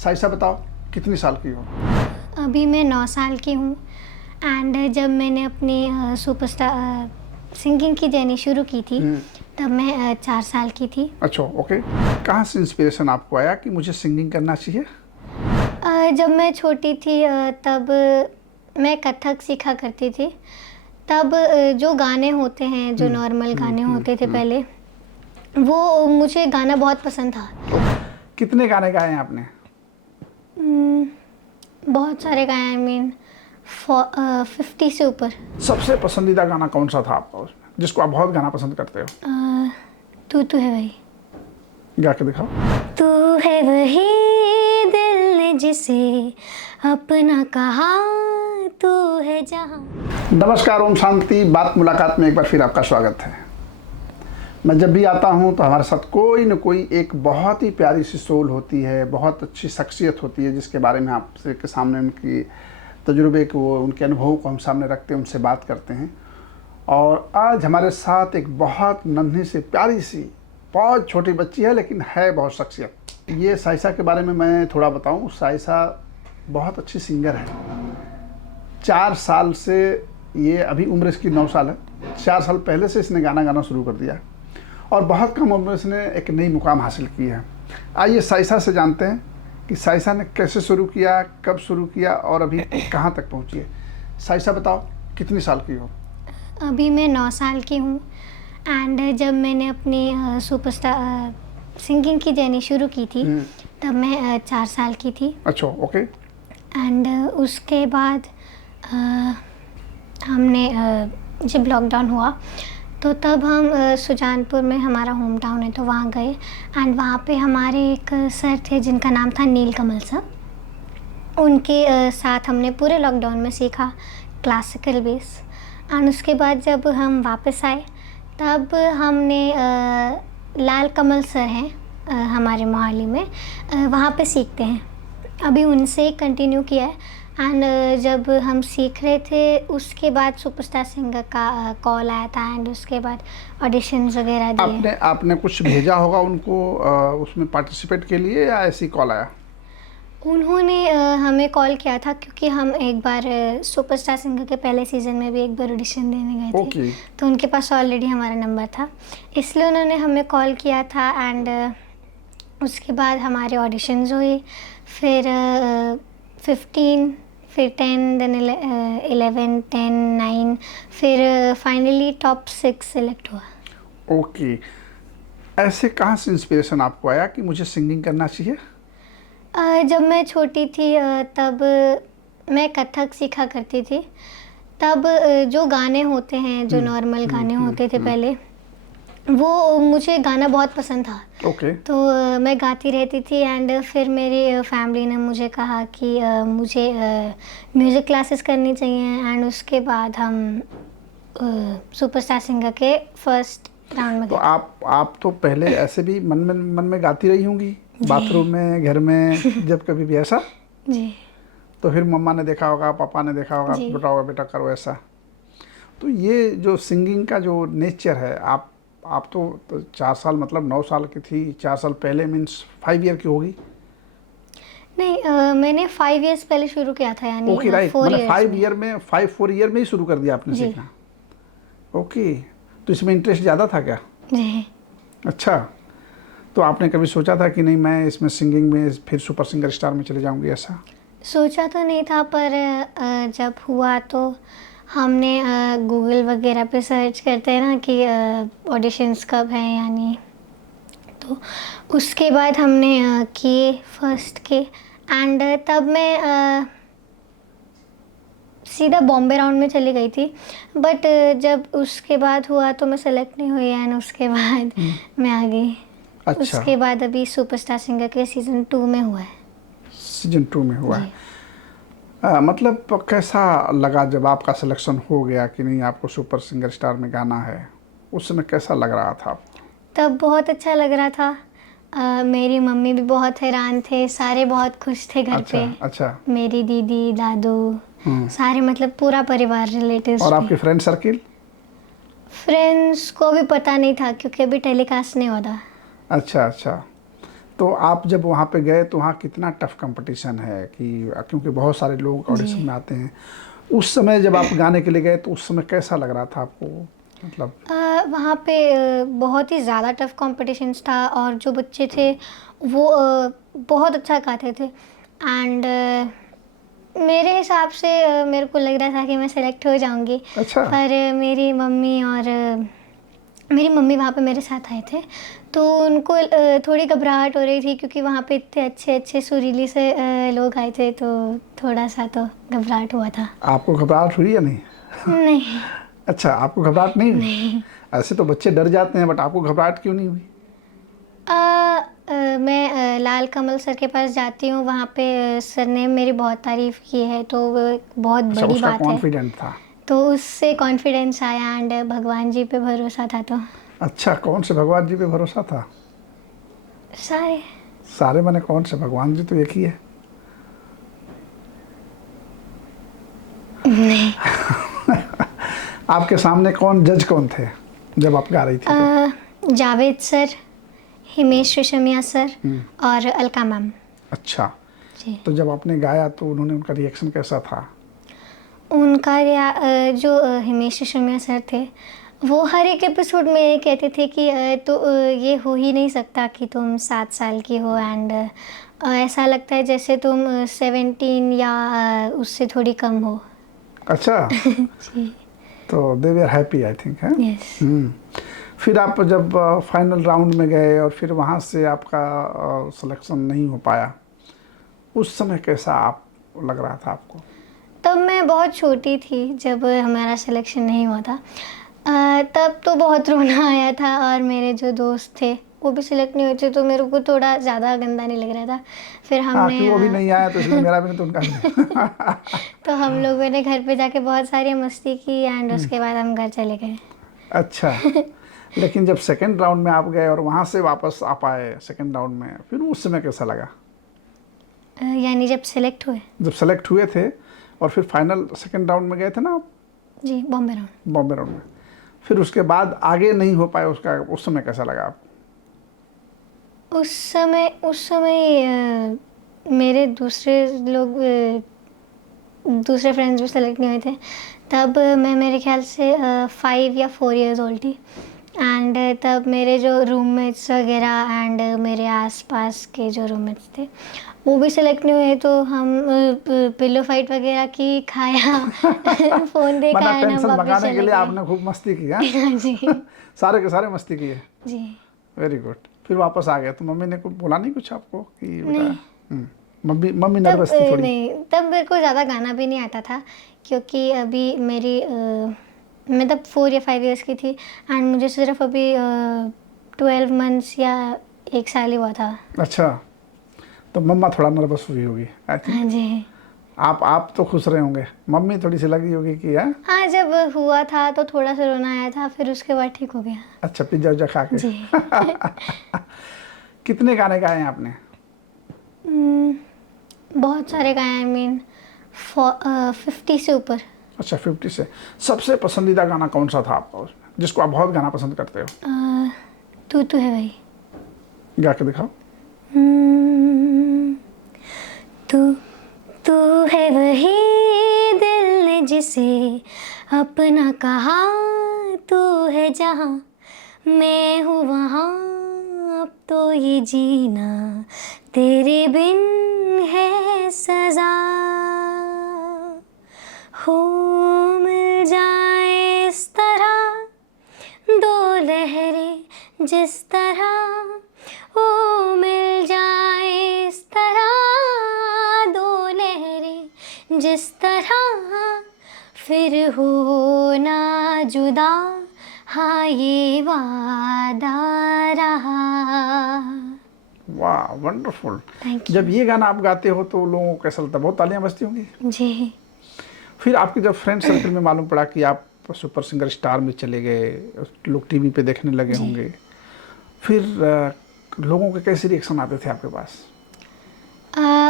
साइसा बताओ कितनी साल की हो? अभी मैं 9 साल की हूँ एंड जब मैंने अपनी सुपरस्टार सिंगिंग की जर्नी शुरू की थी तब मैं 4 साल की थी। अच्छा, ओके। कहाँ से इंस्पिरेशन आपको आया कि मुझे सिंगिंग करना चाहिए? जब मैं छोटी थी तब मैं कथक सीखा करती थी। तब जो गाने होते हैं, जो नॉर्मल गाने होते थे पहले, वो मुझे गाना बहुत पसंद था। कितने गाने गाए हैं आपने? बहुत सारे गाए, आई मीन 50 से ऊपर। सबसे पसंदीदा गाना कौन सा था आपका उसमें, जिसको आप बहुत गाना पसंद करते हो? तू है वही। गा के दिखाओ। तू है वही दिल ने जिसे अपना कहा, तू है जहां। नमस्कार, ओम शांति। बात मुलाकात में एक बार फिर आपका स्वागत है। मैं जब भी आता हूं तो हमारे साथ कोई न कोई एक बहुत ही प्यारी सी सोल होती है, बहुत अच्छी शख्सियत होती है, जिसके बारे में आपसे के सामने उनकी तजुर्बे को, उनके अनुभवों को हम सामने रखते हैं, उनसे बात करते हैं। और आज हमारे साथ एक बहुत नन्ही सी प्यारी सी बहुत छोटी बच्ची है, लेकिन है बहुत शख्सियत। ये साइसा के बारे में मैं थोड़ा बताऊं। साइसा बहुत अच्छी सिंगर है। 4 साल से, ये अभी उम्र इसकी 9 साल है, 4 साल पहले से इसने गाना गाना शुरू कर दिया और बहुत कम उम्र में इसने एक नई मुकाम हासिल की है। आइए साइसा से जानते हैं कि साइसा ने कैसे शुरू किया, कब शुरू किया और अभी कहाँ तक पहुँची है। साइसा बताओ कितनी साल की हो? अभी मैं 9 साल की हूँ एंड जब मैंने अपनी सुपरस्टार सिंगिंग की जर्नी शुरू की थी तब मैं 4 साल की थी। अच्छा, ओके। एंड उसके बाद हमने जब लॉकडाउन हुआ तो तब हम सुजानपुर में, हमारा होम टाउन है, तो वहाँ गए एंड वहाँ पे हमारे एक सर थे जिनका नाम था नील कमल सर। उनके साथ हमने पूरे लॉकडाउन में सीखा क्लासिकल बेस। एंड उसके बाद जब हम वापस आए तब हमने लाल कमल सर हैं हमारे मोहाली में, वहाँ पे सीखते हैं, अभी उनसे ही कंटिन्यू किया है। एंड जब हम सीख रहे थे उसके बाद सुपरस्टार सिंगर का कॉल आया था एंड उसके बाद ऑडिशंस वगैरह दिए। आपने कुछ भेजा होगा उनको उसमें पार्टिसिपेट के लिए, या ऐसे ही कॉल आया? उन्होंने हमें कॉल किया था क्योंकि हम एक बार सुपरस्टार सिंगर के पहले सीज़न में भी एक बार ऑडिशन देने गए थे। तो उनके पास ऑलरेडी हमारा नंबर था, इसलिए उन्होंने हमें कॉल किया था। एंड उसके बाद हमारे ऑडिशंस हुए, फिर 15, फिर 10, देन 11, 10, 9, फिर फाइनली टॉप 6 सेलेक्ट हुआ। ओके। ऐसे कहाँ से इंस्पिरेशन आपको आया कि मुझे सिंगिंग करना चाहिए? जब मैं छोटी थी तब मैं कथक सीखा करती थी। तब जो गाने होते हैं, जो नॉर्मल गाने होते थे पहले, वो मुझे गाना बहुत पसंद था। ओके। तो मैं गाती रहती थी एंड फिर मेरी फैमिली ने मुझे कहा कि मुझे म्यूज़िक क्लासेस करनी चाहिए एंड उसके बाद हम सुपरस्टार सिंगर के फर्स्ट राउंड में तो गए। आप तो पहले ऐसे भी मन में गाती रही होंगी, बाथरूम में, घर में, जब कभी भी ऐसा? जी। तो फिर मम्मा ने देखा होगा, पापा ने देखा होगा, बताओगा बेटा करो ऐसा। तो ये जो सिंगिंग का जो नेचर है, आप तो 4 साल, मतलब 9 साल की थी, 4 साल पहले मीन्स 5 ईयर की होगी? नहीं, मैंने 5 इयर्स पहले शुरू किया था, यानी ओके, राइट। 4 मतलब 5 में। ईयर में, 4 ईयर में ही शुरू कर दिया आपने सीखना? ओके। तो इसमें इंटरेस्ट ज़्यादा था क्या? जी। अच्छा। तो आपने कभी सोचा था कि नहीं मैं इसमें सिंगिंग में फिर सुपर सिंगर स्टार में चले जाऊंगी, ऐसा? सोचा तो नहीं था, पर जब हुआ तो हमने गूगल वगैरह पे सर्च करते हैं ना कि ऑडिशंस कब हैं, यानी तो उसके बाद हमने किए फर्स्ट के एंड तब मैं सीधा बॉम्बे राउंड में चली गई थी। बट जब उसके बाद हुआ तो मैं सेलेक्ट नहीं हुई एंड उसके बाद मैं आ गई। अच्छा। उसके बाद अभी सुपरस्टार सिंगर के सीज़न 2 में हुआ है। सीजन 2 में हुआ है। मतलब कैसा लगा जब आपका सिलेक्शन हो गया कि नहीं आपको सुपर सिंगर स्टार में गाना है? उस समय कैसा लग रहा था आपको? तब बहुत अच्छा लग रहा था। मेरी मम्मी भी बहुत हैरान थे, सारे बहुत खुश थे घर पे। अच्छा। मेरी दीदी, दादू, सारे, मतलब पूरा परिवार, रिलेटिव्स। और आपके फ्रेंड सर्किल? फ्रेंड्स को भी पता नहीं था क्योंकि अभी टेलीकास्ट नहीं होता। अच्छा। तो आप जब वहाँ पे गए तो वहाँ कितना टफ कंपटीशन है कि क्योंकि बहुत सारे लोग ऑडिशन में आते हैं। उस समय जब आप गाने के लिए गए तो उस समय कैसा लग रहा था आपको, मतलब? वहाँ पे बहुत ही ज़्यादा टफ कॉम्पिटिशन्स था और जो बच्चे थे वो बहुत अच्छा गाते थे। एंड मेरे हिसाब से मेरे को लग रहा था कि मैं सेलेक्ट हो जाऊंगी। अच्छा। पर मेरी मम्मी वहाँ पे मेरे साथ आए थे, तो उनको थोड़ी घबराहट हो रही थी क्योंकि वहाँ पे इतने अच्छे अच्छे सुरीली से लोग आए थे, तो थोड़ा सा तो घबराहट हुआ था। आपको घबराहट हुई या नहीं? नहीं। अच्छा, आपको घबराहट नहीं हुई? नहीं। ऐसे तो बच्चे डर जाते हैं, बट आपको घबराहट क्यों नहीं हुई? मैं लाल कमल सर के पास जाती हूँ, वहाँ पे सर ने मेरी बहुत तारीफ़ की है, तो वो एक बहुत अच्छा, बड़ी उसका बात है। कॉन्फिडेंट था। तो उससे कॉन्फिडेंस आया एंड भगवान जी पे भरोसा था। तो अच्छा, कौन से भगवान जी पे भरोसा था? सारे। सारे माने कौन से? भगवान जी तो एक ही है। नहीं। आपके सामने जज कौन थे जब आप गा रही थी तो? जावेद सर, हिमेश रेशमिया सर और अलका मैम। अच्छा, जी। तो जब आपने गाया तो उनका रिएक्शन कैसा था? उनका जो हिमेश रेशमिया सर थे, वो हर एक एपिसोड में ये कहते थे कि ये हो ही नहीं सकता कि तुम 7 साल की हो, एंड ऐसा लगता है जैसे तुम 17 या उससे थोड़ी कम हो। अच्छा। जी। तो दे वर हैप्पी, आई थिंक, है। यस। फिर आप जब फाइनल राउंड में गए और फिर वहाँ से आपका सिलेक्शन नहीं हो पाया, उस समय कैसा आप लग रहा था आपको? तब मैं बहुत छोटी थी जब हमारा सिलेक्शन नहीं हुआ था। तब तो बहुत रोना आया था, और मेरे जो दोस्त थे वो भी सिलेक्ट नहीं हुए थे, तो मेरे को थोड़ा ज़्यादा गंदा नहीं लग रहा था। फिर हाँ, हमने कि वो भी नहीं आया तो इसलिए मेरा भी नहीं तो उनका भी नहीं। तो हम लोगों ने घर पे जाके बहुत सारी मस्ती की एंड उसके बाद हम घर चले गए। अच्छा, लेकिन जब सेकंड राउंड में आप गए और वहाँ से वापस आप आए सेकंड राउंड में, फिर उस समय कैसा लगा? यानी जब सेलेक्ट हुए? जब सेलेक्ट हुए थे और फिर फाइनल सेकंड राउंड में गए थे ना आप? जी, बॉम्बे राउंड। बॉम्बे राउंड में। फिर उसके बाद आगे नहीं हो पाए, उस समय कैसा लगा आपको? उस समय मेरे दूसरे फ्रेंड्स भी सेलेक्ट नहीं हुए थे। तब मैं मेरे ख्याल से 5 या 4 इयर्स ओल्ड थी, एंड तब मेरे जो रूममेट्स वगैरह एंड मेरे आसपास के जो रूममेट्स थे वो भी सेलेक्ट नहीं हुए, तो हम पिलो फाइट वगैरह की, खाया फ़ोन देखा मतलब एंड हम टेंशन वापस भगाने के चले लिए गए। आपने खूब मस्ती की, हाँ? जी। सारे के सारे मस्ती किए। जी। Very good. फिर वापस आ गए तो मम्मी ने कुछ बोला नहीं कुछ आपको कि बेटा? नहीं। मम्मी नर्वस थी थोड़ी? नहीं, तब मेरे को ज़्यादा गाना भी नहीं आता था, क्योंकि अभी मैं तब 4 या 5 इयर्स की थी एंड मुझे सिर्फ अभी 12 मंथ्स या 1 साल ही हुआ था। अच्छा, तो मम्मा थोड़ा नर्वस हुई होगी, आई थिंक। हाँ जी। आप तो खुश रहे होंगे, मम्मी थोड़ी सी लगी होगी कि है? हाँ, जब हुआ था तो थोड़ा सा रोना आया था, फिर उसके बाद ठीक हो गया। अच्छा, पिज्जा उज्जा खा के? जी। कितने गाने गाए हैं आपने? बहुत सारे गाए, आई मीन 50 से ऊपर। अच्छा, 50 से। सबसे पसंदीदा गाना कौन सा था आपका उसमें, जिसको आप बहुत गाना पसंद करते हो? तू है भाई। गा के दिखाओ। तू तू है वही दिल ने जिसे अपना कहा, तू है जहाँ मैं हूँ वहाँ, अब तो ये जीना तेरे बिन है सजा, हो मिल जाए इस तरह दो लहरें जिस तरह, ओ मिल जाए इस तरह दो लहरें जिस तरह, फिर हो ना जुदा, हाँ ये वादा रहा। वाह, वंडरफुल। Thank you. जब ये गाना आप गाते हो तो लोगों को कैसा लगता है? बहुत तालियां बजती होंगी। जी। फिर आपके जब फ्रेंड सर्कल में मालूम पड़ा कि आप सुपर सिंगर स्टार में चले गए, लोग टीवी पे देखने लगे होंगे, फिर लोगों के कैसे रिएक्शन आते थे आपके पास?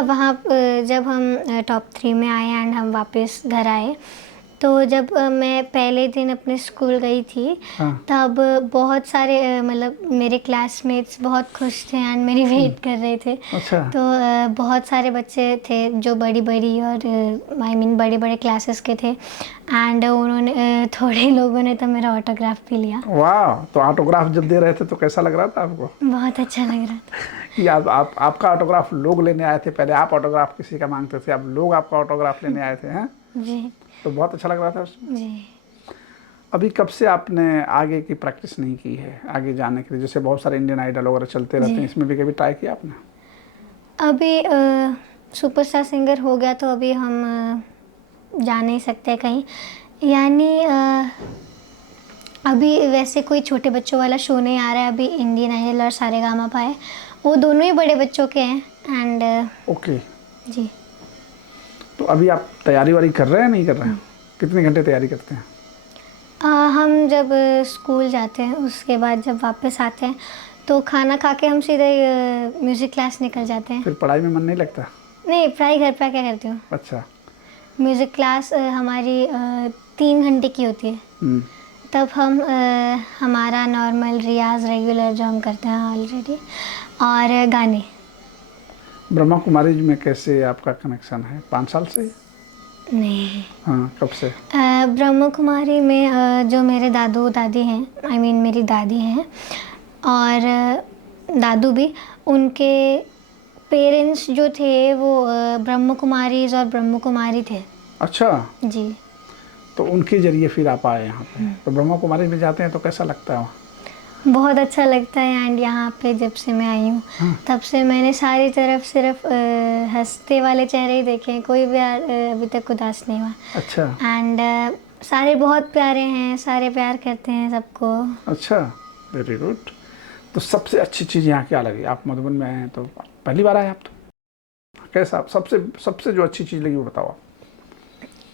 वहाँ जब हम टॉप 3 में आए एंड हम वापस घर आए, तो जब मैं पहले दिन अपने स्कूल गई थी, हाँ। तब बहुत सारे मतलब मेरे क्लासमेट्स बहुत खुश थे एंड मेरी वेट कर रहे थे। अच्छा। तो बहुत सारे बच्चे थे जो बड़ी बड़ी और आई मीन बड़े बड़े क्लासेस के थे, एंड उन्होंने थोड़े लोगों ने तो मेरा ऑटोग्राफ भी लिया। वाह, तो ऑटोग्राफ जब दे रहे थे तो कैसा लग रहा था आपको? बहुत अच्छा लग रहा था कि आप आपका ऑटोग्राफ लोग लेने आए थे? पहले आप ऑटोग्राफ किसी का मांगते थे, अब लोग आपका ऑटोग्राफ लेने आए थे, हैं? जी। तो बहुत अच्छा लग रहा था उसमें। जी। अभी कब से आपने आगे की प्रैक्टिस नहीं की है आगे जाने के लिए? जैसे बहुत सारे इंडियन आइडल वगैरह चलते रहते हैं, इसमें भी कभी ट्राई किया आपने? अभी सुपरस्टार सिंगर हो गया तो अभी हम जा नहीं सकते कहीं, यानी अभी वैसे कोई छोटे बच्चों वाला शो नहीं आ रहा है। अभी इंडियन आइडल और सारेगामापा है, वो दोनों ही बड़े बच्चों के हैं। And okay. जी। तो अभी आप तैयारी वारी कर रहे हैं, नहीं कर रहे हैं? कितने घंटे तैयारी करते हैं? हम जब स्कूल जाते हैं उसके बाद जब वापस आते हैं तो खाना खा के हम सीधे म्यूज़िक क्लास निकल जाते हैं। फिर पढ़ाई में मन नहीं लगता? नहीं, पढ़ाई घर पे क्या करती हूँ। अच्छा। म्यूज़िक क्लास हमारी 3 घंटे की होती है। तब हम हमारा नॉर्मल रियाज रेगुलर जो हम करते हैं ऑलरेडी, और गाने। ब्रह्मा कुमारी में कैसे आपका कनेक्शन है? 5 साल से? नहीं। हाँ, कब से? ब्रह्मा कुमारी में जो मेरे दादू दादी हैं, आई मीन मेरी दादी हैं और दादू भी, उनके पेरेंट्स जो थे वो ब्रह्मा कुमारीज और ब्रह्मा कुमारी थे। अच्छा। जी। तो उनके जरिए फिर आप आए यहाँ पे। तो ब्रह्मा कुमारी में जाते हैं तो कैसा लगता है वहाँ? बहुत अच्छा लगता है। एंड यहाँ पे जब से मैं आई हूँ तब से मैंने सारी तरफ सिर्फ हंसते वाले चेहरे ही देखे हैं, कोई भी अभी तक उदास नहीं हुआ। अच्छा। एंड सारे बहुत प्यारे हैं, सारे प्यार करते हैं सबको। अच्छा, वेरी गुड। तो सबसे अच्छी चीज़ यहाँ क्या लगी? आप मधुबन में आए हैं तो पहली बार आए आप, तो कैसा सबसे सबसे जो अच्छी चीज़ लगी वो बताओ आप।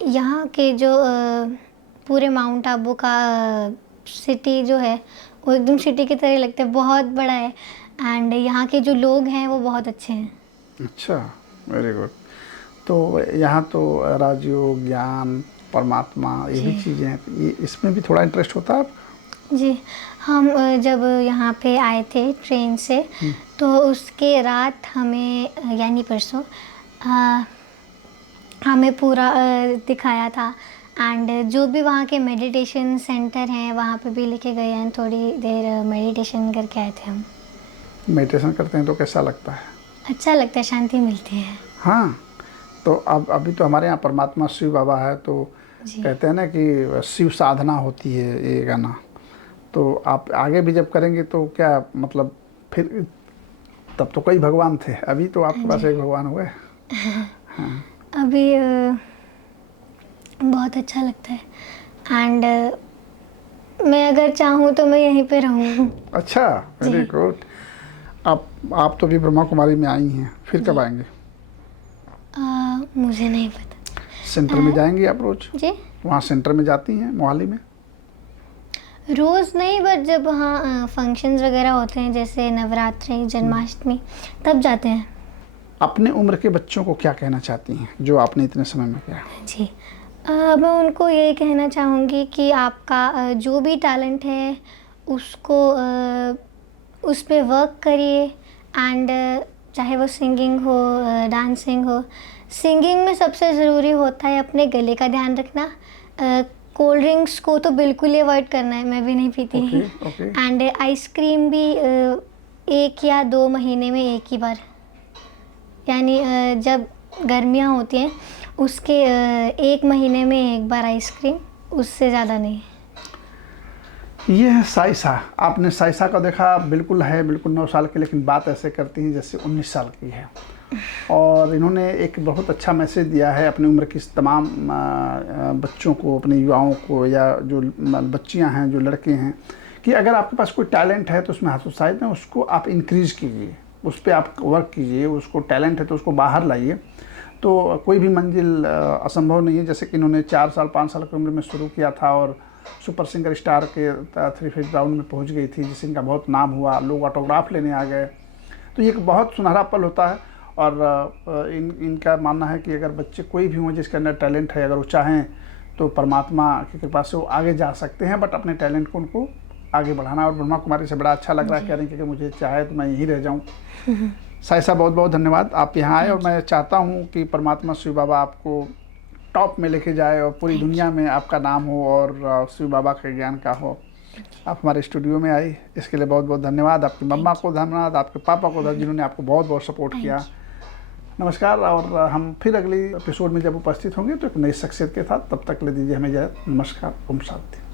यहाँ के जो पूरे माउंट आबू का सिटी जो है वो एकदम सिटी की तरह लगता है, बहुत बड़ा है। एंड यहाँ के जो लोग हैं वो बहुत अच्छे हैं। अच्छा, वेरी गुड। तो यहाँ तो राजयोग, ज्ञान, परमात्मा, ये भी चीज़ें हैं, ये इसमें भी थोड़ा इंटरेस्ट होता है आपको? जी। हम जब यहाँ पे आए थे ट्रेन से तो उसके रात हमें यानी परसों हमें पूरा दिखाया था। एंड जो भी वहाँ के मेडिटेशन सेंटर हैं वहाँ पे भी लेके गए हैं, थोड़ी देर मेडिटेशन करके आए थे हम। मेडिटेशन करते हैं तो कैसा लगता है? अच्छा लगता है, शांति मिलती है। हाँ। तो अब अभी तो हमारे यहाँ परमात्मा शिव बाबा है, तो कहते हैं ना कि शिव साधना होती है ये गाना, तो आप आगे भी जब करेंगे तो क्या मतलब फिर तब तो कई भगवान थे, अभी तो आपके पास एक भगवान हुए। हाँ। अभी बहुत अच्छा लगता है। एंड मैं अगर चाहूँ तो मैं यहीं पे रहूँ। अच्छा, वेरी गुड। आप तो भी ब्रह्मा कुमारी में आई हैं, फिर कब आएंगे? मुझे नहीं पता। सेंटर में जाएंगी आप रोज? जी। वहाँ सेंटर में जाती हैं मोहाली में? रोज़ नहीं, बट जब हाँ फंक्शंस वगैरह होते हैं जैसे नवरात्रि, जन्माष्टमी, तब जाते हैं। अपने उम्र के बच्चों को क्या कहना चाहती हैं जो आपने इतने समय में किया? जी। मैं उनको यही कहना चाहूँगी कि आपका जो भी टैलेंट है उसको उस पे वर्क करिए। एंड चाहे वो सिंगिंग हो, डांसिंग हो। सिंगिंग में सबसे ज़रूरी होता है अपने गले का ध्यान रखना। कोल्ड ड्रिंक्स को तो बिल्कुल ही अवॉइड करना है, मैं भी नहीं पीती। एंड आइसक्रीम भी 1 या 2 महीने में एक ही बार, यानी जब गर्मियाँ होती हैं उसके 1 महीने में एक बार आइसक्रीम, उससे ज़्यादा नहीं। ये है साइसा। आपने साइसा का देखा, बिल्कुल है, बिल्कुल 9 साल की, लेकिन बात ऐसे करती हैं जैसे 19 साल की है। और इन्होंने एक बहुत अच्छा मैसेज दिया है अपनी उम्र की तमाम बच्चों को, अपने युवाओं को, या जो बच्चियां हैं, जो लड़के हैं, कि अगर आपके पास कोई टैलेंट है तो उसमें हतोत्साहित है, उसको आप इंक्रीज़ कीजिए, उस पर आप वर्क कीजिए। उसको टैलेंट है तो उसको बाहर लाइए, तो कोई भी मंजिल असंभव नहीं है। जैसे कि इन्होंने 4 साल 5 साल की उम्र में शुरू किया था और सुपर सिंगर स्टार के 3 फेज राउंड में पहुंच गई थी, जिससे इनका बहुत नाम हुआ, लोग ऑटोग्राफ लेने आ गए। तो ये एक बहुत सुनहरा पल होता है। और इनका मानना है कि अगर बच्चे कोई भी हों जिसके अंदर टैलेंट है, अगर वो चाहें तो परमात्मा की कृपा से वो आगे जा सकते हैं, बट अपने टैलेंट को उनको आगे बढ़ाना। और ब्रह्मा कुमारी से बड़ा अच्छा लग रहा है, कह रही हैं कि मुझे चाहे तो मैं यहीं रह जाऊँ। साहिसा बहुत बहुत धन्यवाद, आप यहाँ आए, और मैं चाहता हूँ कि परमात्मा शिव बाबा आपको टॉप में लेके जाए और पूरी दुनिया में आपका नाम हो और शिव बाबा के ज्ञान का हो। आप हमारे स्टूडियो में आई, इसके लिए बहुत बहुत धन्यवाद। आपकी मम्मा को धन्यवाद, आपके पापा को धन्यवाद, जिन्होंने आपको बहुत बहुत सपोर्ट किया। नमस्कार, और हम फिर अगली एपिसोड में जब उपस्थित होंगे तो एक नई शख्सियत के साथ, तब तक ले दीजिए हमें इजाज़त। नमस्कार, ओम शांति।